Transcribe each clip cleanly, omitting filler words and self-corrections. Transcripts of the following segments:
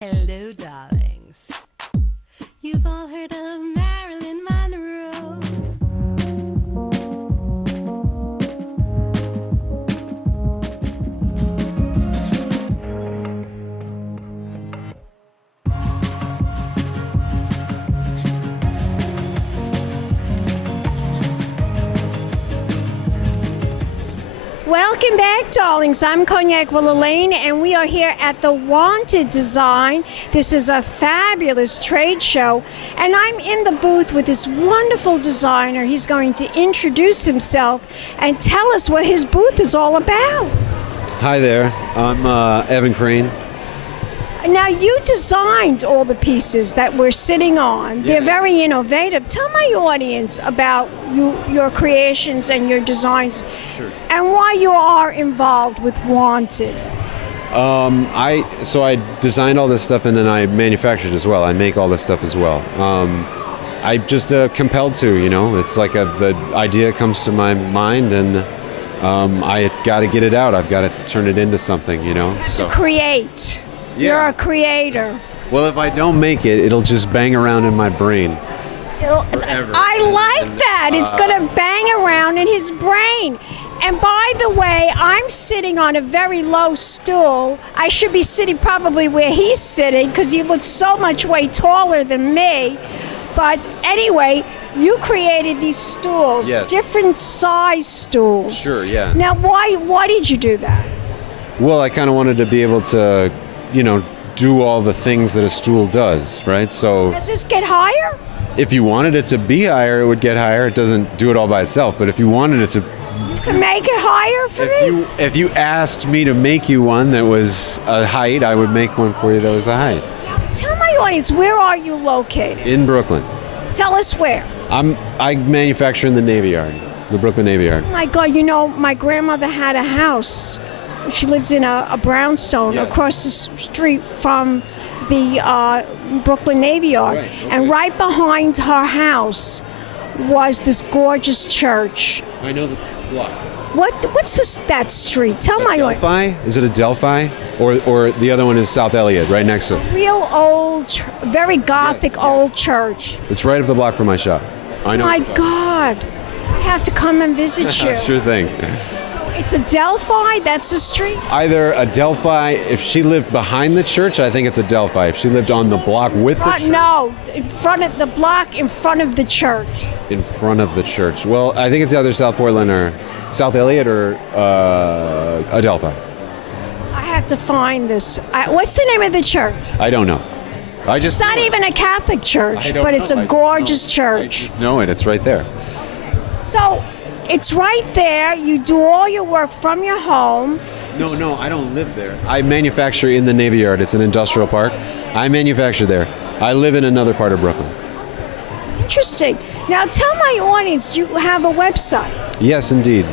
Hello, darlings. You've all heard of Marilyn Monroe. Welcome back, darlings. I'm Cognac Wellerlane, and we are here at the Wanted Design. This is a fabulous trade show, and I'm in the booth with this wonderful designer. He's going to introduce himself and tell us what his booth is all about. Hi there, I'm Evan Crane. Now, you designed all the pieces that we're sitting on. They're very innovative. Tell my audience about your creations and your designs. Sure. And why you are involved with Wanted. I designed all this stuff and then I manufactured as well. I make all this stuff as well. I just compelled to, It's like the idea comes to my mind and I got to get it out. I've got to turn it into something, To create. Yeah. You're a creator. Well, if I don't make it, it'll just bang around in my brain. Forever. I like that. It's going to bang around in his brain. And by the way, I'm sitting on a very low stool. I should be sitting probably where he's sitting because he looks so much way taller than me. But anyway, you created these stools, Yes. different size stools. Sure, yeah. Now, why did you do that? Well, I kind of wanted to be able to, do all the things that a stool does, right? So Does this get higher? if you wanted it to be higher, it would get higher. It doesn't do it all by itself, but if you wanted it to, You can make it higher for me? if you asked me to make you one that was a height, I would make one for you that was a height. Tell my audience, where are you located? In Brooklyn. Tell us where. I manufacture in the Navy Yard, the Brooklyn Navy Yard. Oh my God, my grandmother had a house. She lives in a brownstone Yes. across the street from the Brooklyn Navy Yard. Right, okay. And right behind her house was this gorgeous church. I know the block. What's that street? Tell my audience. Delphi? Is it a Delphi? Or the other one is South Elliott, right next to it. Real old, very gothic Yes, yes. old church. It's right up the block from my shop. I know. My God. I have to come and visit you. Sure thing. It's a Delphi? That's the street? Either a Delphi, if she lived behind the church, I think it's a Delphi. If she lived on the block with the church. No, in front of the block, in front of the church. In front of the church. Well, I think it's either South Portland or South Elliott or a Delphi. I have to find this. What's the name of the church? I don't know. It's not even a Catholic church, I don't but it's know. a I just gorgeous know. I church. just know it. It's right there. So it's right there. You do all your work from your home. No, I don't live there. I manufacture in the Navy Yard. It's an industrial park. I manufacture there. I live in another part of Brooklyn. Interesting. Now tell my audience, do you have a website? Yes, indeed.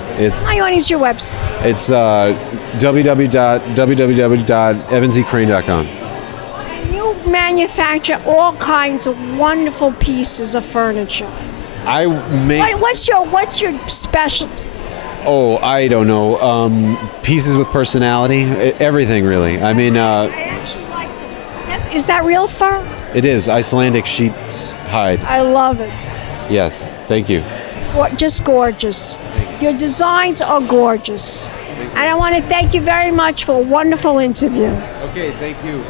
My audience, your website. It's www.evansecrane.com. And you manufacture all kinds of wonderful pieces of furniture. I make. What's your specialty? Oh, I don't know. Pieces with personality. Everything, really. I mean, I actually like is that real fur? it is Icelandic sheep's hide. I love it. Yes. Thank you. Just gorgeous. Your designs are gorgeous. And I want to thank you very much for a wonderful interview. Okay. Thank you.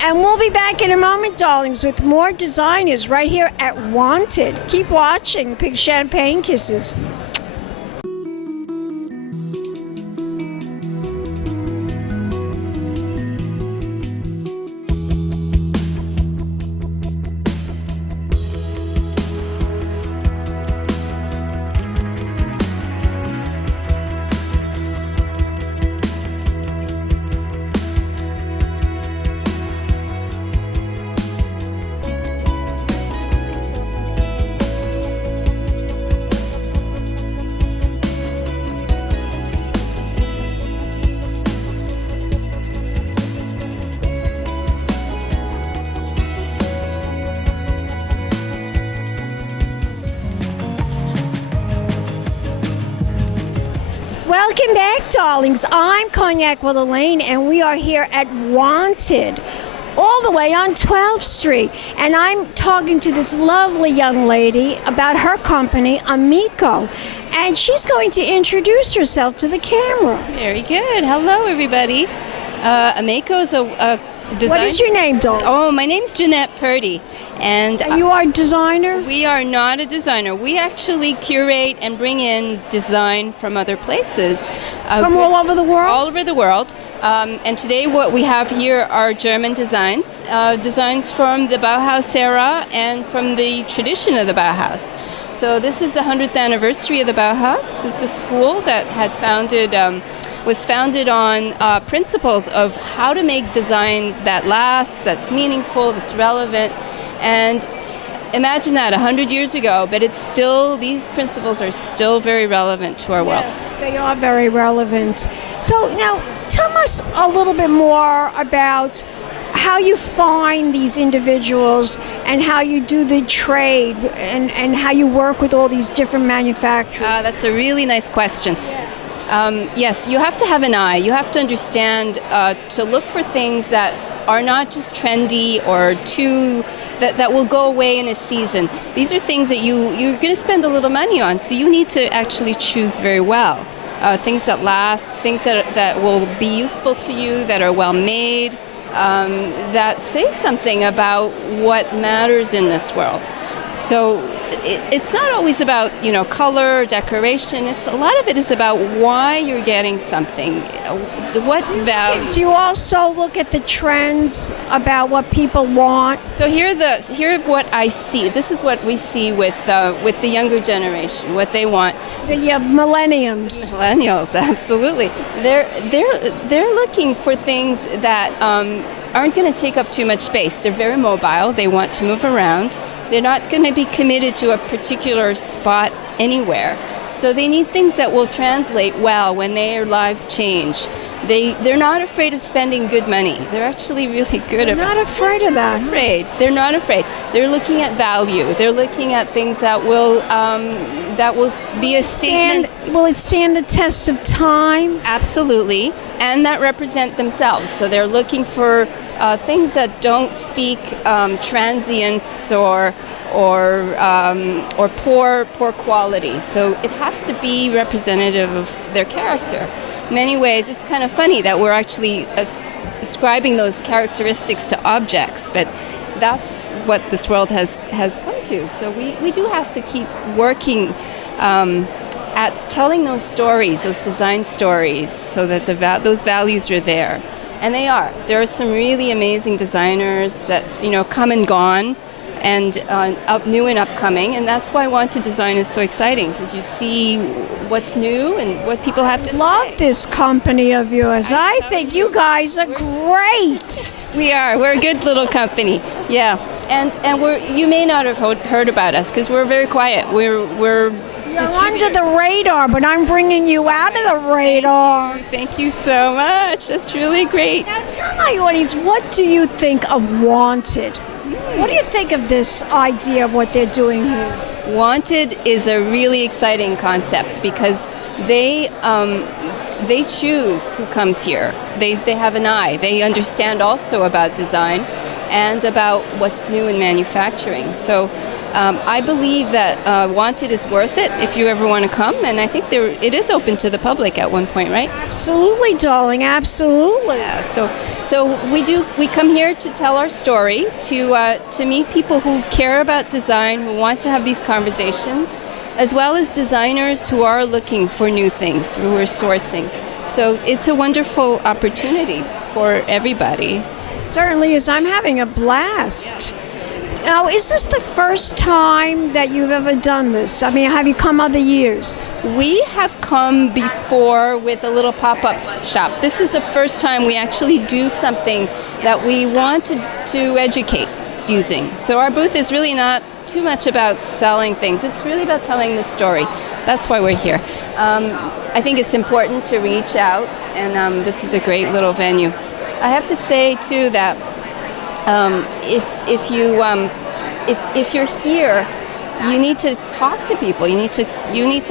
And we'll be back in a moment, darlings, with more designers right here at Wanted. Keep watching Pig Champagne Kisses. Welcome back, darlings. I'm Cognac Wellerlane, and we are here at Wanted, all the way on 12th Street. And I'm talking to this lovely young lady about her company, AMEICO. And she's going to introduce herself to the camera. Very good. Hello, everybody. AMEICO is a design... What is your name, darling? Oh, my name's Jeannette Purdy. And you are a designer? we are not a designer. We actually curate and bring in design from other places. From all over the world? All over the world. And today what we have here are German designs. Designs from the Bauhaus era and from the tradition of the Bauhaus. So this is the 100th anniversary of the Bauhaus. It's a school that had was founded on principles of how to make design that lasts, that's meaningful, that's relevant. And imagine that 100 years ago, but it's still, these principles are still very relevant to our world. Yes, they are very relevant. So now, tell us a little bit more about how you find these individuals and how you do the trade and how you work with all these different manufacturers. That's a really nice question. Yes, you have to have an eye. You have to understand to look for things that are not just trendy or that will go away in a season. These are things that you're going to spend a little money on, so you need to actually choose very well. Things that last, things that will be useful to you, that are well made, that say something about what matters in this world. So it's not always about, color or decoration. A lot of it is about why you're getting something, what value. Do you also look at the trends about what people want? So here what I see. This is what we see with the younger generation, what they want. The millenniums. Millennials, absolutely. They're looking for things that aren't going to take up too much space. They're very mobile. They want to move around. They're not going to be committed to a particular spot anywhere. So they need things that will translate well when their lives change. They're not afraid of spending good money. They're actually really good about it. They're not afraid of that. They're not afraid. They're looking at value. They're looking at things that will be a statement. Will it stand the test of time? Absolutely, and that represent themselves. So they're looking for things that don't speak transience or poor quality. So it has to be representative of their character. In many ways, it's kind of funny that we're actually ascribing those characteristics to objects, but that's what this world has come to. So we do have to keep working at telling those stories, those design stories, so that those values are there. And they are. There are some really amazing designers that come and gone, and new and upcoming, and that's why Wanted Design is so exciting, because you see what's new and what people have to say. Love this company of yours. I think you guys are great. We are. We're a good little company. Yeah. And you may not have heard about us because we're very quiet. We're You're under the radar, but I'm bringing you out of the radar. Thank you so much. That's really great. Now tell my audience, what do you think of Wanted? What do you think of this idea of what they're doing here? Wanted is a really exciting concept because they choose who comes here. They have an eye. They understand also about design and about what's new in manufacturing. So I believe that Wanted is worth it if you ever want to come, and I think it is open to the public at one point, right? Absolutely, darling, absolutely. Yeah, so we come here to tell our story, to meet people who care about design, who want to have these conversations, as well as designers who are looking for new things, who are sourcing. So it's a wonderful opportunity for everybody. It certainly is. I'm having a blast. Now, is this the first time that you've ever done this? I mean, have you come other years? We have come before with a little pop-up shop. This is the first time we actually do something that we want to educate using. So our booth is really not too much about selling things. It's really about telling the story. That's why we're here. I think it's important to reach out, and this is a great little venue. I have to say, too, that if you're here, you need to talk to people. You need to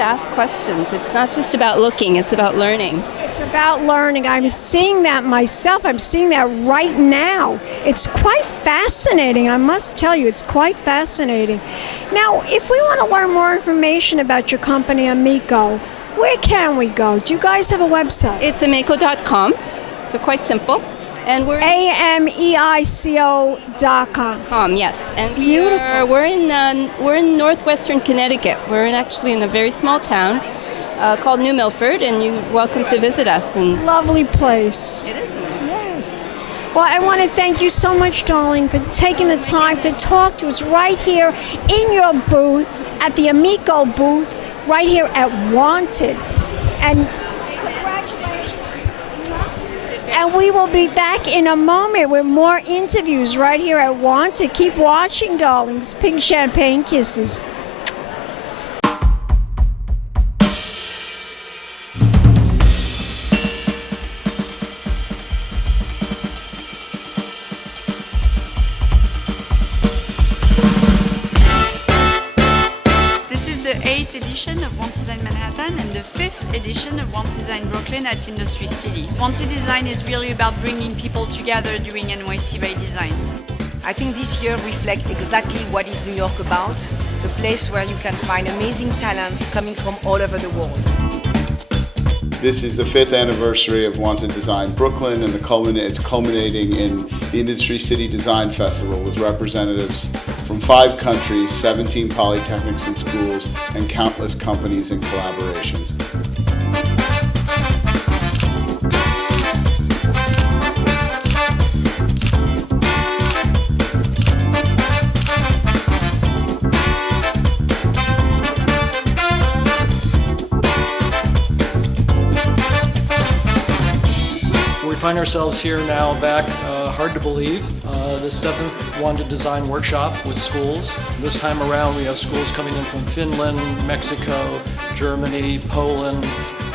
ask questions. It's not just about looking, it's about learning. It's about learning. I'm seeing that myself. I'm seeing that right now. It's quite fascinating. I must tell you, it's quite fascinating. Now, if we want to learn more information about your company, AMEICO, where can we go? Do you guys have a website? It's AMEICO.com, so quite simple. And we're AMEICO.com. Yes, and Beautiful. we're in northwestern Connecticut. We're actually in a very small town called New Milford, and you're welcome to visit us. And Lovely place. it is. Yes. Well, I want to thank you so much, darling, for taking the time to talk to us right here in your booth, at the AMEICO booth, right here at Wanted. And congratulations. And we will be back in a moment with more interviews right here at Wanted. Keep watching, darlings. Pink champagne kisses. This is the 8th edition of Want Design Manhattan and the 5th edition of Want Design Brooklyn at Industry City. Wanted Design is really about bringing people together doing NYC by design. I think this year reflects exactly what is New York about, a place where you can find amazing talents coming from all over the world. This is the 5th anniversary of Wanted Design Brooklyn, and it's culminating in the Industry City Design Festival with representatives from 5 countries, 17 polytechnics and schools, and countless companies and collaborations. We find ourselves here now back, hard to believe, the 7th Wanted Design Workshop with schools. This time around we have schools coming in from Finland, Mexico, Germany, Poland,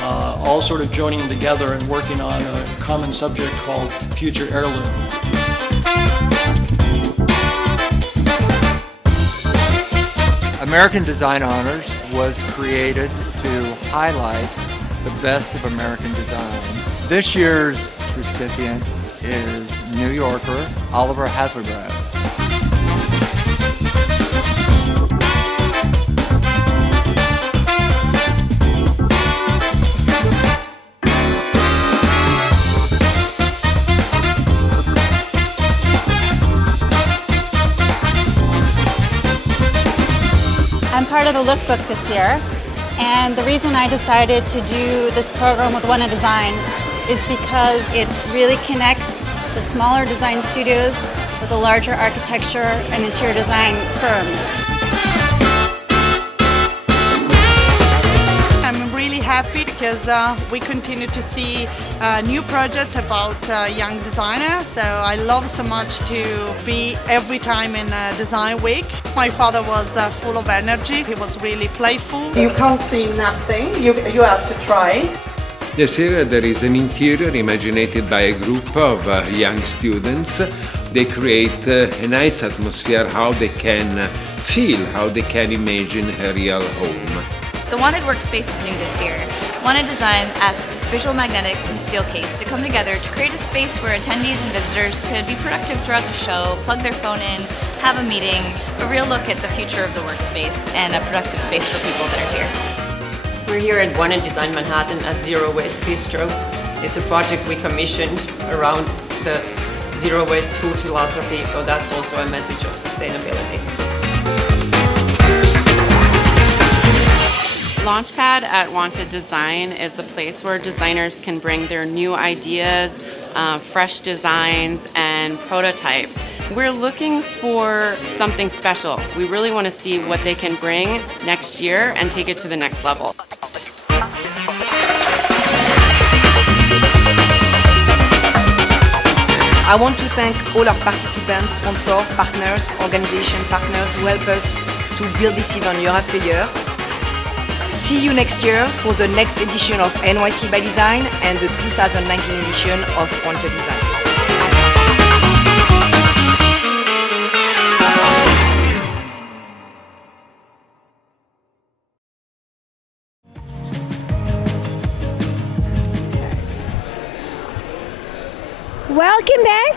all sort of joining together and working on a common subject called Future Heirloom. American Design Honors was created to highlight the best of American design. This year's recipient is New Yorker Oliver Hasselgraf. I'm part of the lookbook this year, and the reason I decided to do this program with Wanted Design is because it really connects the smaller design studios with the larger architecture and interior design firms. I'm really happy because we continue to see a new project about young designers. So I love so much to be every time in a design week. My father was full of energy. He was really playful. You can't see nothing. You have to try. Yes, here there is an interior imagined by a group of young students. They create a nice atmosphere, how they can feel, how they can imagine a real home. The Wanted Workspace is new this year. Wanted Design asked Visual Magnetics and Steelcase to come together to create a space where attendees and visitors could be productive throughout the show, plug their phone in, have a meeting, a real look at the future of the workspace, and a productive space for people that are here. We're here at Wanted Design Manhattan at Zero Waste Bistro. It's a project we commissioned around the zero waste food philosophy, so that's also a message of sustainability. Launchpad at Wanted Design is a place where designers can bring their new ideas, fresh designs, and prototypes. We're looking for something special. We really want to see what they can bring next year and take it to the next level. I want to thank all our participants, sponsors, partners, organization partners who help us to build this event year after year. See you next year for the next edition of NYC by Design and the 2019 edition of Wanted Design.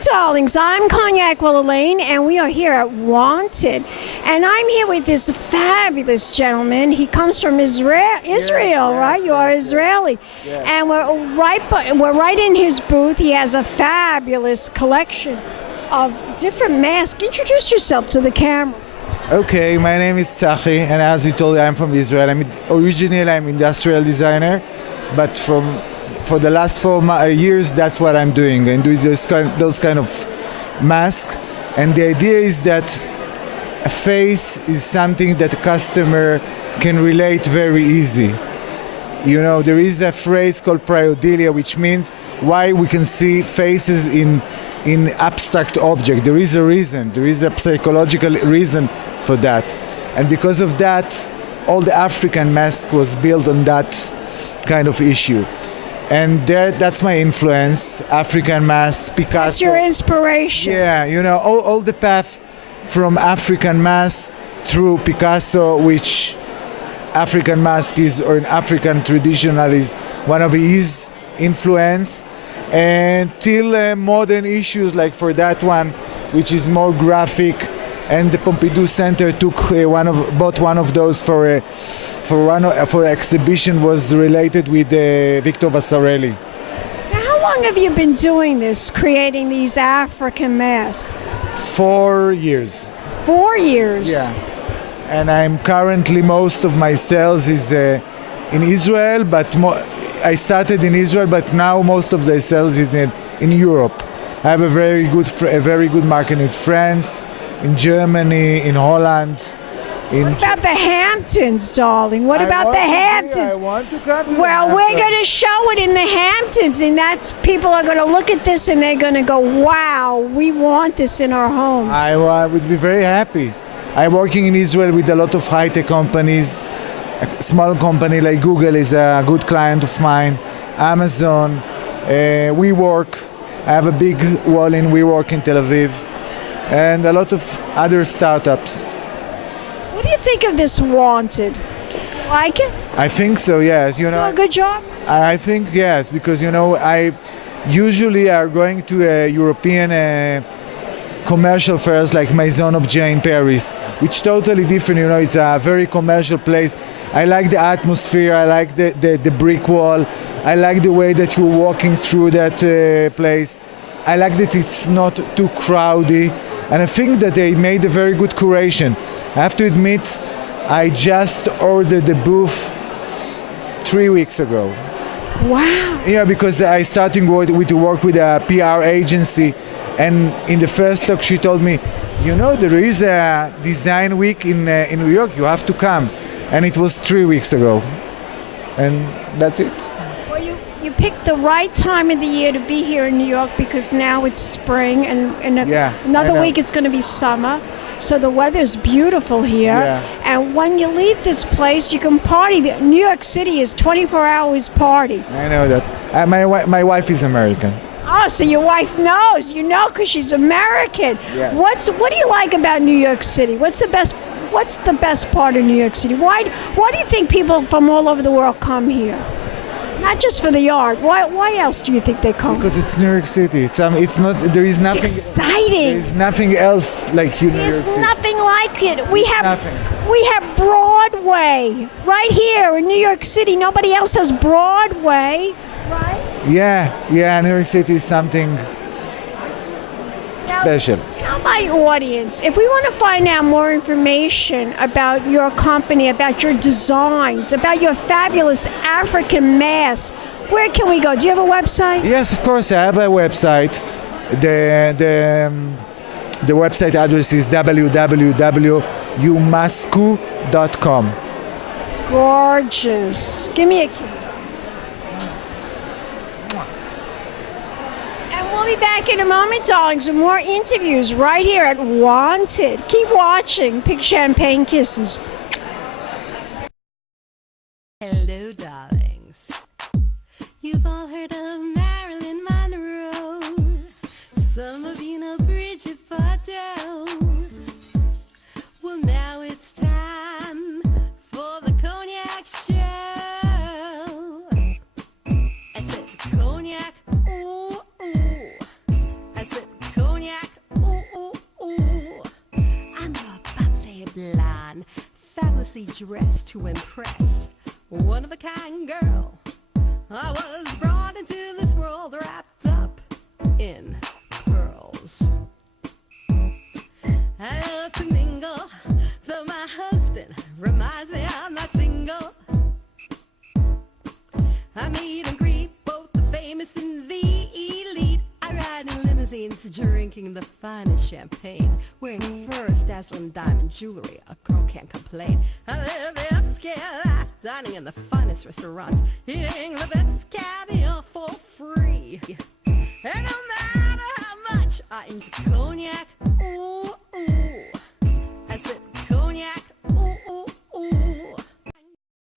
darlings. I'm Cognac Wellerlane, and we are here at Wanted. And I'm here with this fabulous gentleman. He comes from Israel, right? You are Israeli. Yes. And we're right in his booth. He has a fabulous collection of different masks. Introduce yourself to the camera. Okay, my name is Zachi, and as you told, I'm from Israel. Originally, I'm industrial designer, but for the last 4 years, that's what I'm doing. I'm doing those kind of masks, and the idea is that a face is something that a customer can relate very easy. You know, there is a phrase called pareidolia, which means why we can see faces in abstract object. There is a reason. There is a psychological reason for that. And because of that, all the African mask was built on that kind of issue. And that's my influence, African mask, Picasso. That's your inspiration. Yeah, you know, all the path from African mask through Picasso, which African mask is, or an African traditional is one of his influence, and till modern issues like for that one, which is more graphic, and the Pompidou Center took bought one of those for exhibition, was related with Victor Vasarely. Now, how long have you been doing this, creating these African masks? 4 years. 4 years? Yeah. And I'm currently, most of my sales is in Israel, but I started in Israel, but now most of the sales is in Europe. I have a very good market in France, in Germany, in Holland. What about the Hamptons, darling? What about the Hamptons? I want to come to Well, we're going to show it in the Hamptons, and people are going to look at this and they're going to go, wow, we want this in our homes. I would be very happy. I'm working in Israel with a lot of high-tech companies. A small company like Google is a good client of mine. Amazon, WeWork. I have a big wall in WeWork in Tel Aviv, and a lot of other startups. What do you think of this Wanted? Like it? I think so, yes. You know, do a good job? I think yes, because you know, I usually are going to a European commercial fairs like Maison Objet in Paris, which totally different. You know, it's a very commercial place. I like the atmosphere. I like the brick wall. I like the way that you're walking through that place. I like that it's not too crowded, and I think that they made a very good curation. I have to admit, I just ordered the booth 3 weeks ago. Wow. Yeah, because I started to work with a PR agency, and in the first talk she told me, you know, there is a design week in New York, you have to come. And it was 3 weeks ago. And that's it. Well, you picked the right time of the year to be here in New York, because now it's spring, and another week it's going to be summer. So the weather's beautiful here. Yeah. And when you leave this place, you can party. New York City is 24 hours party. I know that. My wife is American. Oh, so your wife knows. You know, because she's American. Yes. What do you like about New York City? What's the best part of New York City? Why do you think people from all over the world come here? Not just for the art. Why else do you think they come? Because it's New York City. It's not. There is nothing. It's exciting. There is nothing else like New York City. There's nothing like it. We have nothing. We have Broadway right here in New York City. Nobody else has Broadway, right? Yeah. New York City is something special. Tell my audience, if we want to find out more information about your company, about your designs, about your fabulous African mask, where can we go? Do you have a website? Yes, of course, I have a website. The website address is www.umasqu.com. Gorgeous. Give me a kiss. We'll be back in a moment, darlings, with more interviews right here at Wanted. Keep watching. Big champagne kisses. Hello, darlings. You've all heard of Marilyn Monroe. Some of you know Bridget Bardot. Well, now it's time for the Cognac Show. I said cognac, ooh, ooh. I said fancy dress to impress. One of a kind girl. I was brought into this world wrapped up in pearls. I love to mingle, though my husband reminds me I'm not single. I meet and greet both the famous and the elite. I ride in limousines, drinking the finest champagne, wearing furs, dazzling diamond jewelry. A girl can't complain. I live the upscale life, dining in the finest restaurants, eating the best caviar for free. And no matter how much I enjoy cognac, ooh, ooh, I said cognac, ooh, ooh, ooh.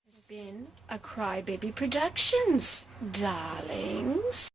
It's been a Crybaby Productions, darlings.